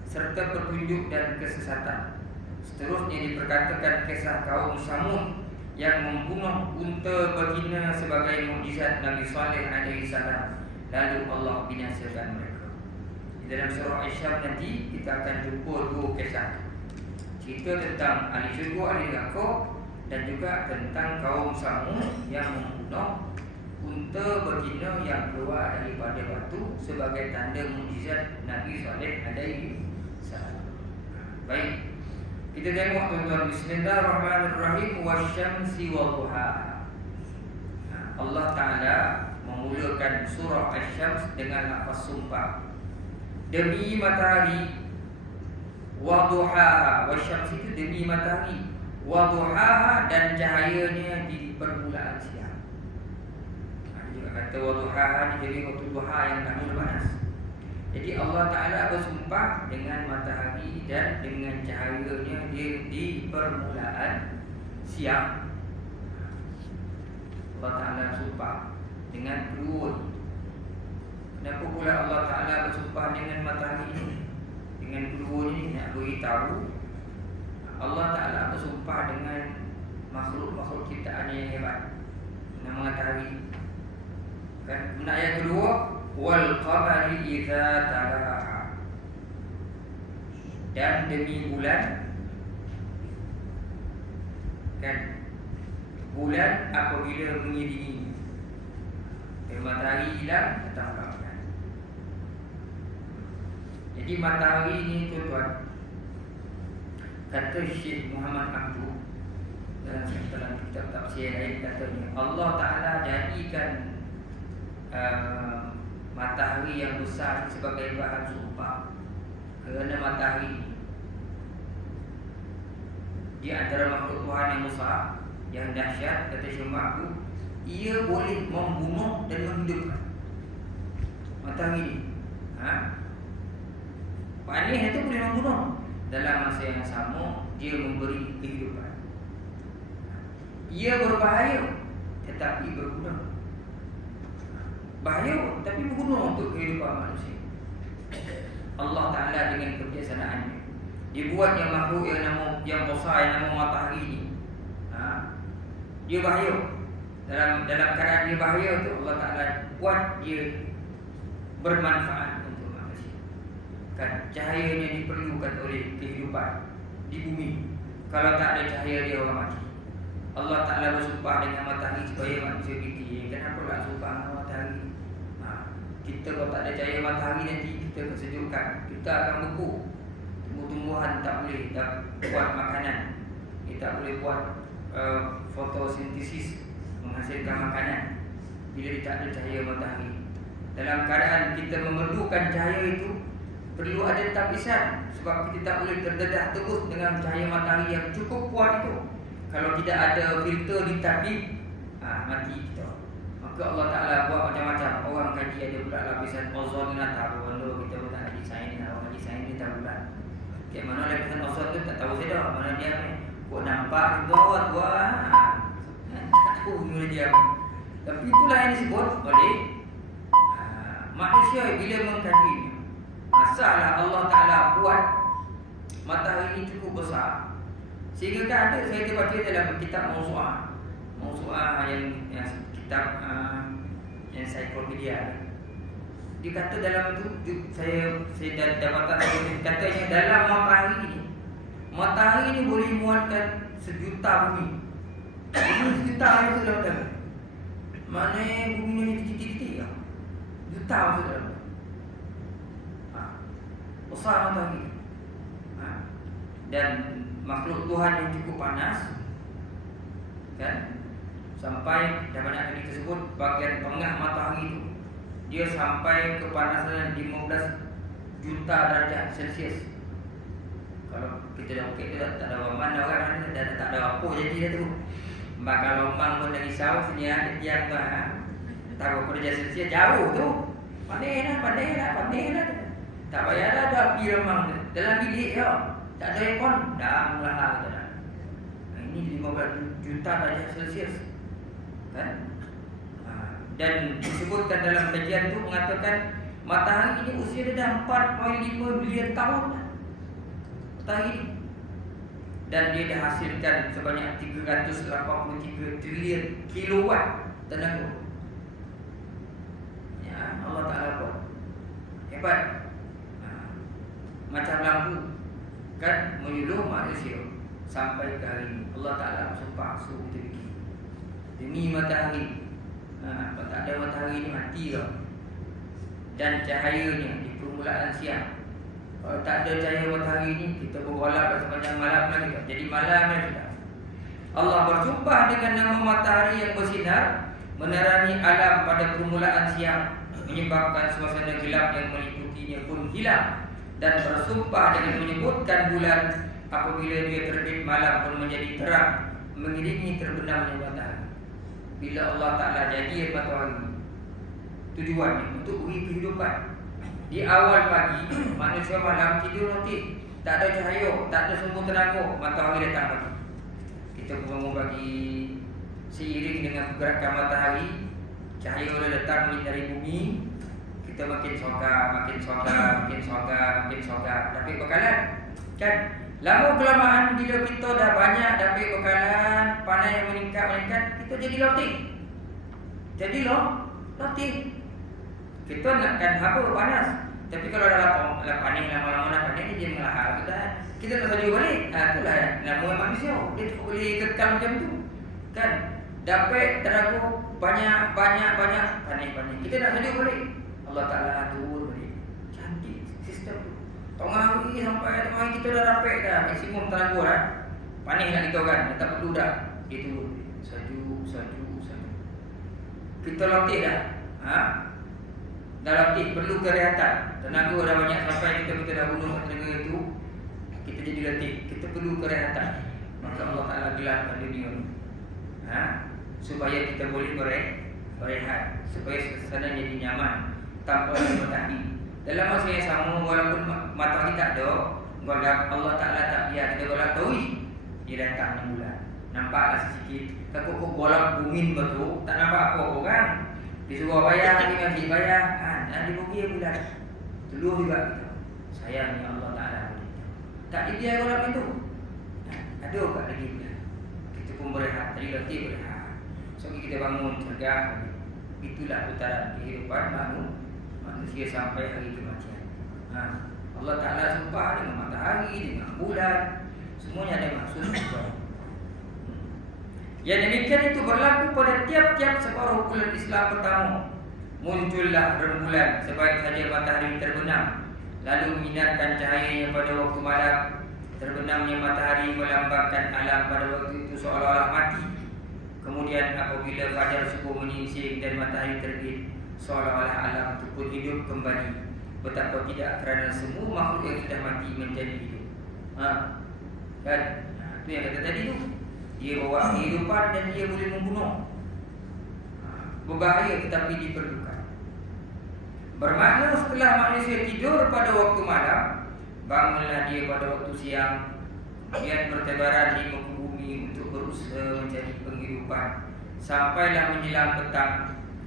serta petunjuk dan kesesatan. Seterusnya diperkatakan kisah kaum Samud yang membunuh unta betina sebagai mukjizat Nabi Saleh alaihi salam, lalu Allah binasakan mereka. Di dalam surah Asy-Syams nanti kita akan jumpa dua kisah, cerita tentang ahli syurga, ahli neraka, dan juga tentang kaum Samud yang membunuh unta betina yang keluar daripada batu sebagai tanda mukjizat Nabi Saleh alaihi salam. Baik, kita tengok tuan-tuan. Bismillahirrahmanirrahim. Wasyamsi wadduhaha. Allah Ta'ala memulakan surah Asy-Syams dengan lafaz sumpah. Demi matahari, wadduhaha. Wasyamsi itu demi matahari, wadduhaha dan cahayanya di permulaan siang. Kata wadduhaha ni jadi waktu duha yang tak mula panas. Jadi Allah Ta'ala bersumpah dengan matahari dan dengan cahayanya dia di permulaan siang. Allah Ta'ala bersumpah dengan kedua. Kenapa pula Allah Ta'ala bersumpah dengan matahari ini? Dengan kedua ini nak beritahu Allah Ta'ala bersumpah dengan makhluk-makhluk ciptaan yang hebat, nama matahari. Kan ayat kedua, wal qamari idza talaha, dan demi bulan. Kan bulan apabila mengiringi. Matahari hilang, datang bulan. Jadi matahari ini tuan-tuan, kata Syekh Muhammad Abdul dalam kitab tafsir lain, katanya Allah Ta'ala jadikan matahari yang besar sebagai bahan sumpah. Kerana matahari di antara makhluk Tuhan yang besar, yang dahsyat, kata Syekh Muhammad, ia boleh membunuh dan menghidupkan. Matahari ni panis itu boleh membunuh, dalam masa yang sama dia memberi kehidupan. Ia berbahaya tetapi berguna. Bahaya tapi berguna untuk kehidupan manusia. Allah Ta'ala dengan kebijaksanaannya, dia buat yang makhluk yang besar yang nama matahari ni, dia bahaya. Dalam keadaan dia bahaya tu, Allah Ta'ala buat dia bermanfaat untuk manusia. Kan cahayanya diperlukan oleh kehidupan di bumi. Kalau tak ada cahaya dia orang mati. Allah Ta'ala bersumpah dengan matahari supaya manusia fikir, kenapa nak sumpah dengan matahari? Kita kalau tak ada cahaya matahari nanti kita kesejukan, kita akan beku. Tumbuh-tumbuhan tak boleh buat makanan, kita tak boleh buat fotosintesis, menghasilkan makanan bila tak ada cahaya matahari. Dalam keadaan kita memerlukan cahaya itu, perlu ada tapisan, sebab kita tak boleh terdedah terus dengan cahaya matahari yang cukup kuat itu. Kalau tidak ada filter di tapi mati kita. Maka Allah Ta'ala buat macam-macam. Orang kaji ada pula lapisan ozon ni, tak tahu kita pun tak kaji sains ni, orang kaji sains ni tahu pula. Kayak mana lepasan osot tu tak tahu saya dah mana dia ni. Kok nampak tua tak tahu mana dia. Tapi itulah yang disebut oleh manusia bila mengkajinya. Masalah Allah Ta'ala buat matahari ini cukup besar, sehingga kan ada saya terbaca dalam kitab Mawsu'ah yang kitab yang Encyclopedia. Dia kata dalam itu saya dapatkan katanya dalam matahari ini boleh muatkan 1,000,000 bumi. Ini 1,000,000 hari sudah. Maknanya bumi ni titik-titik ya. Juta maksudnya. Besar matahari. Dan makhluk Tuhan yang cukup panas, kan? Sampai dah banyak kali tersebut bahagian tengah matahari itu dia sampai kepanasan 15 juta darjah Celsius. Kalau kita dah okey tu tak ada waman dah orang dah tak ada apa jadi dah tu. Kalau mang pun dah risau sini ada tiang tu tahu apa darjah Celsius jauh tu. Panas lah. Tak payah dah ada api remang dalam bilik je. Tak ada aircon dah mula kata dah. Ini 15 juta darjah Celsius. Kan? Dan disebutkan dalam kajian itu mengatakan matahari ini usia dia dah 4.5 bilion tahun. Matahari ini. Dan dia dah hasilkan sebanyak 383 trilion kilowatt tenaga. Ya, Allah Ta'ala buat. Hebat. Macam lampu kan menyuluh manusia sampai ke hari ini. Allah Ta'ala sumpah suruh kita bikin demi matahari. Kalau tak ada matahari ni mati lah. Dan cahayanya di permulaan siang. Kalau tak ada cahaya matahari ni kita bergolak sepanjang malam lagi. Jadi malam lagi dah. Allah bersumpah dengan nama matahari yang bersinar menerangi alam pada permulaan siang, menyebabkan suasana gelap yang meliputinya pun hilang. Dan bersumpah dengan menyebutkan bulan apabila dia terbit malam pun menjadi terang, mengiringi terbenamnya matahari. Bila Allah Ta'ala jadi matahari, tujuannya untuk beri kehidupan. Di awal pagi, manusia malam tidur nanti, tak ada cahaya, tak ada sumber tenaga, matahari datang pagi. Kita bangun pagi, seiring dengan pergerakan matahari, cahaya datang dari bumi. Kita makin sogar, dapat bekalan. Kan? Lama kelamaan bila kita dah banyak dapat bekalan, panas yang meningkat, kita jadi lotih. Kita nakkan apa panas. Tapi kalau dah panas lama-lama dah panas dia melahap kita nak saja balik. Itulah nama manusia. Dia tak boleh kekal macam tu. Kan? Dapat tenaga banyak panas. Kita nak saja balik. Allah Ta'ala atur balik. Cantik sistem tu. Tengah hari sampai tengah hari kita dah dapat dah maksimum tenaga dah. Panis nak kita kan. Dia tak perlu dah. Dia turun. Saju. Kita latih dah. Dah latih perlu kerehatan. Tenaga dah banyak sampai kita dah bunuh tenaga itu. Kita jadi latih. Kita perlu kerehatan. Maka Allah Ta'ala gelarkan dunia ni. Supaya kita boleh berehat. Supaya suasana jadi nyaman tanpa matahari. Dalam masa yang sama, walaupun matahari tak ada, Allah Ta'ala tak biar kita golak taui, dia datang di bulan. Nampaklah sedikit. Kalau kok golak bumi betul, tak nampak apa kan? Disuruh bayar, dia mesti bayar. Nanti rugi bulan. Telur juga kita. Sayangnya Allah Ta'ala. Tak dia golak itu. Ada tak lagi bulan? Kita pun berehat. Tadi latih berehat. So kita bangun cegah. Itulah putaran kehidupan manusia sampai hari kematian. Allah Ta'ala sumpah dengan matahari, dengan bulan. Semuanya ada maksud. Yang demikian itu berlaku pada tiap-tiap separuh bulan Islam pertama. Muncullah rembulan sebaik saja matahari terbenam, lalu menyinarkan cahayanya pada waktu malam. Terbenamnya matahari melambangkan alam pada waktu itu seolah-olah mati. Kemudian apabila fajar subuh menyingsing dan matahari terbit, seolah-olah alam itu pun hidup kembali. Betapa tidak, kerana semua makhluk yang sudah mati menjadi hidup. Kan? Itu yang kata tadi tu. Dia bawa kehidupan dan dia boleh membunuh. Berbahaya tetapi diperlukan. Bermakna setelah manusia tidur pada waktu malam, bangunlah dia pada waktu siang, kemudian bertebaran di muka bumi untuk berusaha mencari penghidupan. Sampailah menjelang petang.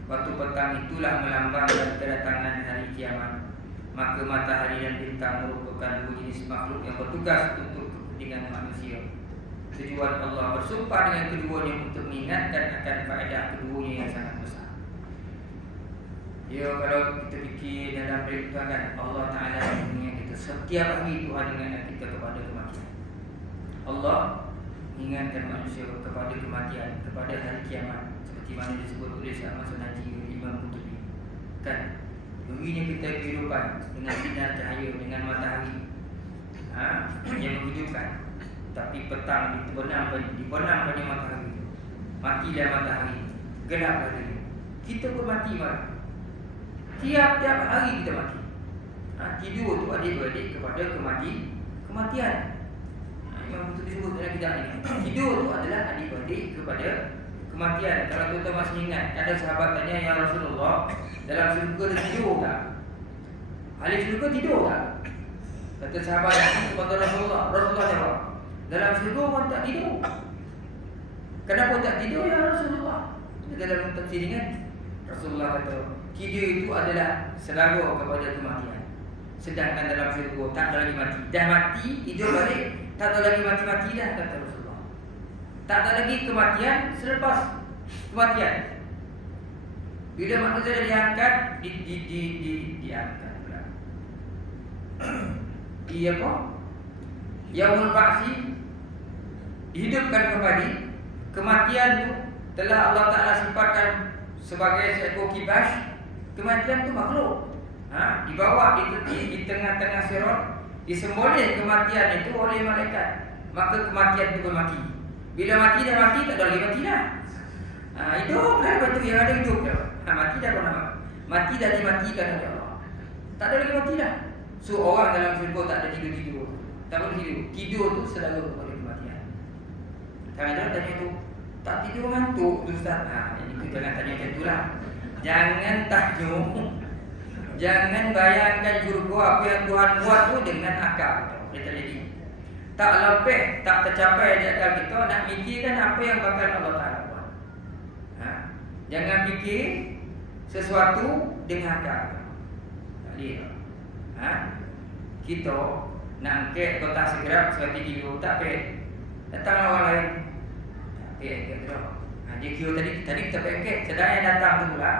Waktu petang itulah melambangkan kedatangan hari kiamat. Maka matahari dan bintang merupakan dua jenis makhluk yang bertugas untuk kepentingan manusia. Tujuan Allah bersumpah dengan keduanya untuk mengingatkan akan faedah keduanya yang sangat besar. Ya, kalau kita fikir dalam perhitungan Allah Ta'ala mengingat kita setiap hari Tuhan mengingat kita kepada kematian. Allah mengingatkan manusia kepada kematian, kepada hari kiamat, seperti mana disebut oleh Syekh Ahmad Sunaji, Imam Qurtubi. Kan, begini kita kehidupan dengan sinar cahaya, dengan matahari yang menghidupkan. Tapi petang dibenam pada matahari, matilah matahari, gelap hari. Kita pun mati malam. Tiap-tiap hari kita mati. Tidur tu adik-beradik kepada kematian. Memang betul disebut dalam kitab ini. Tidur tu adalah adik-beradik kepada kematian. Kalau tuan-tuan masih ingat, ada sahabat tanya, ya Rasulullah, dalam syurga dia tidur tak? Ahli syurga tidur tak? Kata sahabat yang kepada Rasulullah jawab, dalam syurga orang tak tidur. Kenapa tak tidur ya Rasulullah? Dalam tafsir kan, Rasulullah kata, tidur itu adalah selalu kepada kematian. Sedangkan dalam syurga tak ada lagi mati. Dah mati, hidup balik, tak ada lagi mati-mati dah, kata Rasulullah. Tak ada lagi kematian selepas kematian. Bila manusia diangkat, diangkat pula. Dia apa? Yaumul Ba'si, dihidupkan kembali. Kematian itu telah Allah Ta'ala sifatkan sebagai seekor kibas. Kematian itu makhluk. Dibawa di tengah-tengah sirat, disemboleh kematian itu oleh malaikat. Maka kematian itu mati. Bila mati dah mati, tak ada lagi mati dah. Hidup kan betul yang ada hidup dah. Mati dah pun mati dah dimatikan oleh Allah. Tak ada lagi mati dah. So orang dalam syurga tak ada tidur-tidur. Tak boleh tidur. Tidur tu selalu kepada kematian. Kadang-kadang tanya tu, tak tidur ngantuk tu Ustaz. Jadi jangan tanya macam tu lah. Jangan takjub. Jangan bayangkan syurga apa yang Tuhan buat tu dengan akal. Dia tak jadi. Tak lebih, tak tercapai di akal kita. Nak fikirkan apa yang bakal Allah Ta'ala buat. Jangan fikir sesuatu dengan akal. Tak boleh. Kita nak angkat kotak segerap seperti tidur, tak payah. Datang orang lain, tak payah angkat terus. Dia kira tadi kita payah angkat. Sedang yang datang tu pula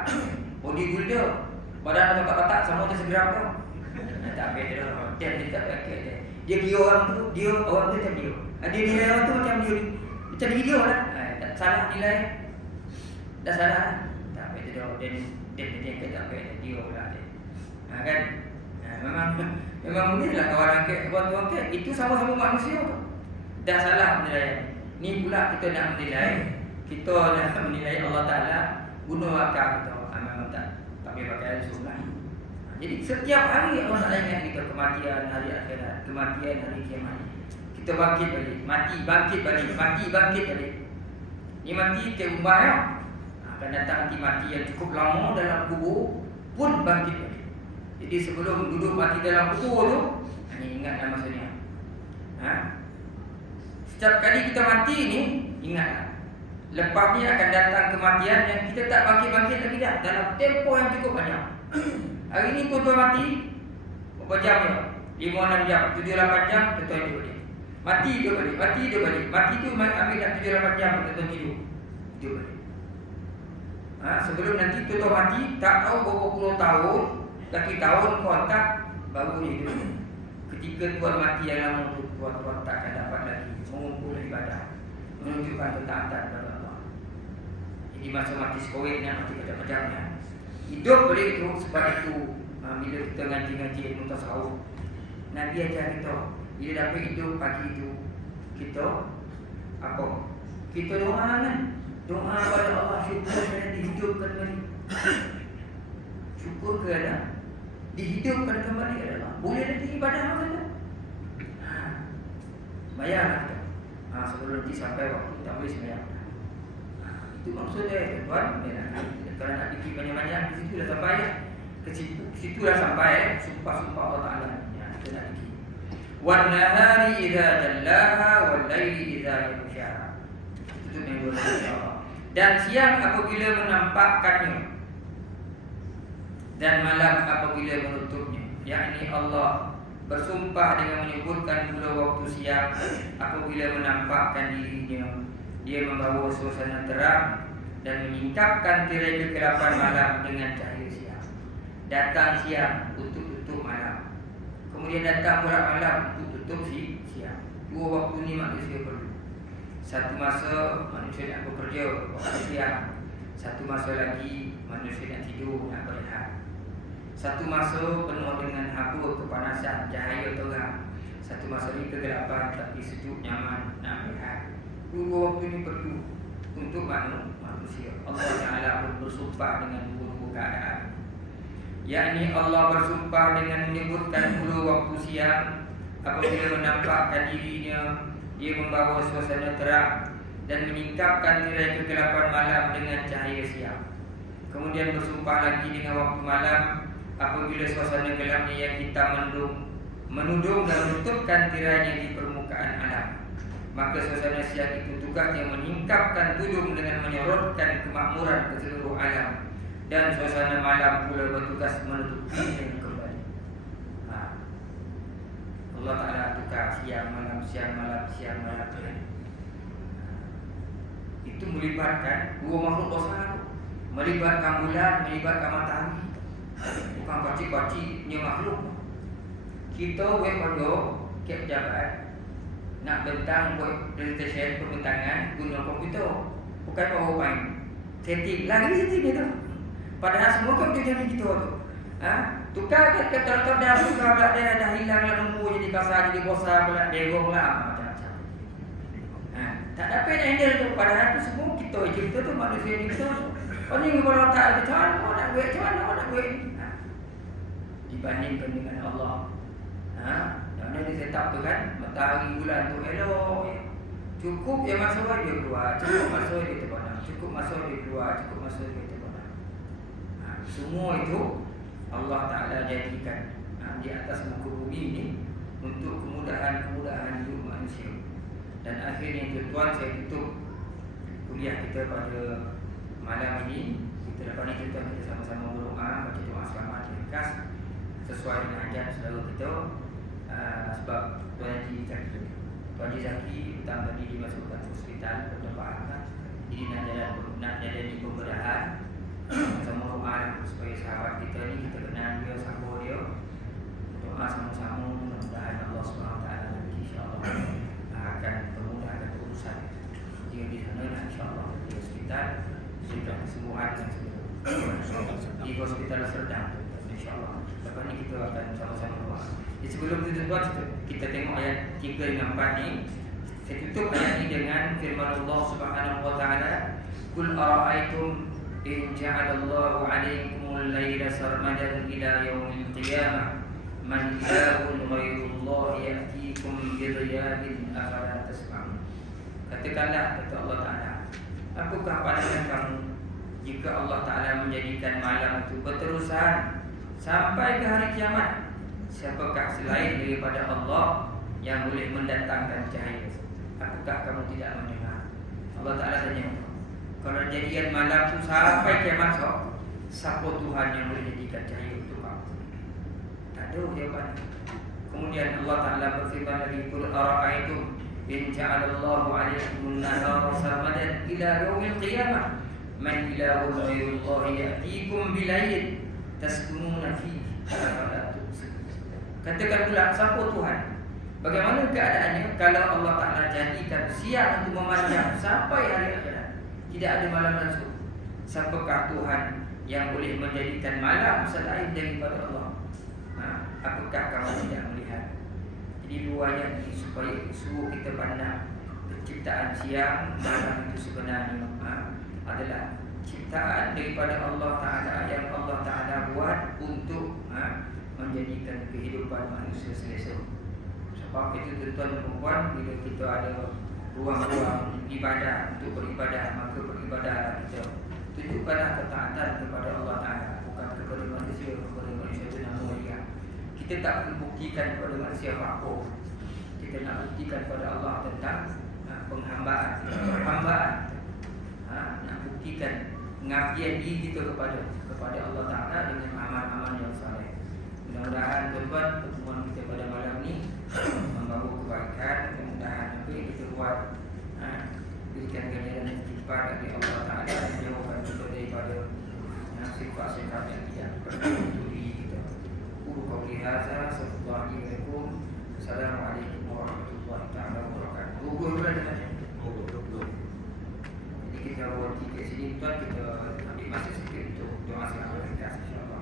body builder, badan kotak-kotak sama tu segerap tu. Tak payah terus. Dia tak payah angkat. Dia kira orang tu macam dia. Dia nilai orang tu macam dia. Macam dia lah. Tak salah nilai. Dah salah. Tak payah terus. Dia angkat tak payah dia pula. Kan? Memang mungkinlah kawan angkat, kawan tu angkat. Itu sama-sama manusia tu. Dah salah menilai. Ni pula kita nak menilai. Kita nak menilai Allah Ta'ala guna akal kita. Memang tak boleh pakai al-sunnah lah. Jadi setiap hari Allah Ta'ala ingat kita kematian, hari akhirat, kematian, hari kiamat. Kita bangkit balik. Mati, bangkit balik. Mati, bangkit balik. Ni mati ke umar ya. Akan datang mati yang cukup lama dalam kubur pun bangkit balik. Jadi sebelum duduk mati dalam kubur tu, ini ingatlah maksudnya. Setiap kali kita mati ni, ingatlah. Lepas ni akan datang kematian yang kita tak bangkit-bangkit lagi dah. Dalam tempoh yang cukup banyak. Hari ni tuan-tuan mati, berapa jam je? 5-6 jam, 7-8 jam, tuan-tuan hidup balik. Mati hidup balik, mati hidup balik. Mati tu ambil dah 7-8 jam, tuan-tuan hidup balik. Sebelum nanti tuan-tuan mati, tak tahu berapa puluh tahun, lagi tahun kontak baru dia hidup. Ketika tuan mati yang lama tu, tuan-tuan tak akan dapat lagi mengumpul ibadah, menunjukkan tentang kepada Allah. Jadi masa mati sekoreknya, mati macam-macamnya, hidup balik tu. Sebab itu bila kita ngaji-ngaji ilmu tasawuf, Nabi ajar kita, bila dapat hidup pagi itu, kita apa? Kita doa kan? Doa pada Allah, syukur kerana dihidupkan kembali. Syukur kerana dihidupkan kembali adalah boleh nanti ibadah apa saja. Bayarlah kita. Sebelum nanti sampai waktu tak boleh sembahyang. Itu maksudnya tuan. Kalau nak fikir banyak-banyak, ke situ dah sampai. Ke situ dah sampai. Sumpah-sumpah Allah Ta'ala. Kita nak fikir. wan nahari idza jallaha wal laili idza yaghshaha. Itu yang dua. Dan siang apabila menampakkannya dan malam apabila menutupnya. Yakni Allah bersumpah dengan menyebutkan pula waktu siang apabila menampakkan dirinya, dia membawa suasana terang dan menyingkapkan tirai kegelapan malam dengan cahaya siang. Datang siang untuk tutup malam, kemudian datang pula malam untuk tutup siang. Dua waktu ni manusia perlu. Satu masa manusia nak bekerja, waktu siang. Satu masa lagi manusia nak tidur, nak berehat. Satu masa penuh dengan haba, kepanasan, cahaya terang. Satu masa ni kegelapan tapi sejuk, nyaman, nak berehat. Dua waktu ni perlu untuk manusia. Allah Ta'ala pun bersumpah dengan dua keadaan. Yakni Allah bersumpah dengan menyebutkan pula waktu siang apabila menampakkan dirinya, dia membawa suasana terang dan menyingkapkan tirai kegelapan malam dengan cahaya siang. Kemudian bersumpah lagi dengan waktu malam apabila suasana gelapnya yang hitam menudung dan menutupkan tirainya di permukaan alam. Maka suasana siang itu tugasnya menyingkapkan tudung dengan menyorotkan kemakmuran ke seluruh alam. Dan suasana malam pula bertugas menutupinya kembali. Allah Ta'ala tukar siang malam, siang malam, siang malam. Itu melibatkan dua makhluk besar, melibatkan bulan, melibatkan matahari. Bukan kecil-kecilnya makhluk. Kita buat kodok, ke pejabat nak bentang buat presentation pembentangan guna komputer. Bukan PowerPoint. Setting, lagi setting itu. Padahal semua kan jadi kita tu. Tukar kata dah tukar pula dia dah hilang lah nombor jadi kasar, jadi bosar pula, derong lah macam-macam. Tak dapat nak handle tu. Padahal tu semua kita tu manusia ni kita tu. Oh ni kalau tak ada macam mana nak buat, macam mana nak buat ni. Dibandingkan dengan Allah. Yang dia set up tu kan, matahari bulan tu elok. Cukup yang masuk dia keluar, cukup masuk dia terbenam, cukup masuk dia keluar, cukup masuk dia terbenam. Semua itu Allah Ta'ala jadikan di atas muka bumi ini untuk kemudahan-kemudahan hidup manusia. Dan akhirnya tuan-tuan, saya tutup kuliah kita pada malam ini. Kita lepas ni tuan-tuan kita sama-sama berdoa, baca doa selamat ringkas sesuai dengan ajar saudara kita. Sebab Tuan Haji Zaki petang tadi dimasukkan ke hospital bertempat. Jadi nak jadi pemberahan. Sama doa supaya sahabat kita ni kita kenal dia, sahabat dia. Doa sama-sama mudah-mudahan Allah SWT insya-Allah akan memudahkan urusan dia di sana. Insya-Allah di hospital sudah kesembuhan dan sembuh di hospital Serdang insya-Allah. Lepas ni kita akan sama-sama doa. Sebelum itu tuan, kita tengok ayat 3 dengan 4 ni. Saya tutup ayat ni dengan firman Allah Subhanahu wa taala, "Qul ara'aytum in ja'alallahu 'alaykumul laila sarmadan ila yaumil qiyamah man ilahun ghairullahi ya'tikum bidhiyain afala tasma'un." Katakanlah, kata Allah Ta'ala, apakah pandangan kamu jika Allah Ta'ala menjadikan malam itu berterusan sampai ke hari kiamat? Siapakah selain daripada Allah yang boleh mendatangkan cahaya? Apakah kamu tidak mendengar? Allah Ta'ala tanya, kalau jadian malam itu sampai kiamat, siapa Tuhan yang boleh jadikan cahaya untuk kamu? Tak ada jawapan. Kemudian Allah Ta'ala berfirman lagi, "Qul ara'aytum in ja'alallahu 'alaykumun nahara sarmadan ila yaumil qiyamah man ilahun ghairullahi ya'tikum bilailin taskununa fihi." Katakan pula, siapa Tuhan? Bagaimana keadaannya kalau Allah Ta'ala jadikan siang untuk memanjang sampai hari akhirat, tidak ada malam langsung? Siapakah Tuhan yang boleh menjadikan malam selain daripada Allah? Apakah kamu tidak melihat? Jadi dua ayat ini supaya suruh kita pandang penciptaan siang malam itu sebenarnya adalah ciptaan daripada Allah Ta'ala yang Allah Ta'ala buat untuk menjadikan kehidupan manusia selesa. Sebab itu tuan-tuan dan puan, bila kita ada ruang-ruang ibadah untuk beribadah, maka beribadahlah kita. Tunjukkanlah ketaatan kepada Allah Ta'ala, bukan kepada manusia. Kepada manusia itu nama dia. Kita tak perlu buktikan kepada manusia apa. kita nak buktikan kepada Allah tentang penghambaan, nak buktikan pengabdian diri kita kepada Allah Ta'ala dengan amal-amal yang saleh. Mudah-mudahan tuan-tuan pertemuan kita pada malam ni membawa kebaikan. Mudah-mudahan apa yang kita buat berikan ganjaran yang istighfar bagi Allah Ta'ala dan jauhkan kita daripada sifat-sifat yang tidak perlu diri kita. Qawli hadza, assalamualaikum warahmatullahi ta'ala wabarakatuh. Gugur bulan saja. Jadi kita berhenti kat sini tuan, kita ambil masa sikit untuk doa selamat insya-Allah.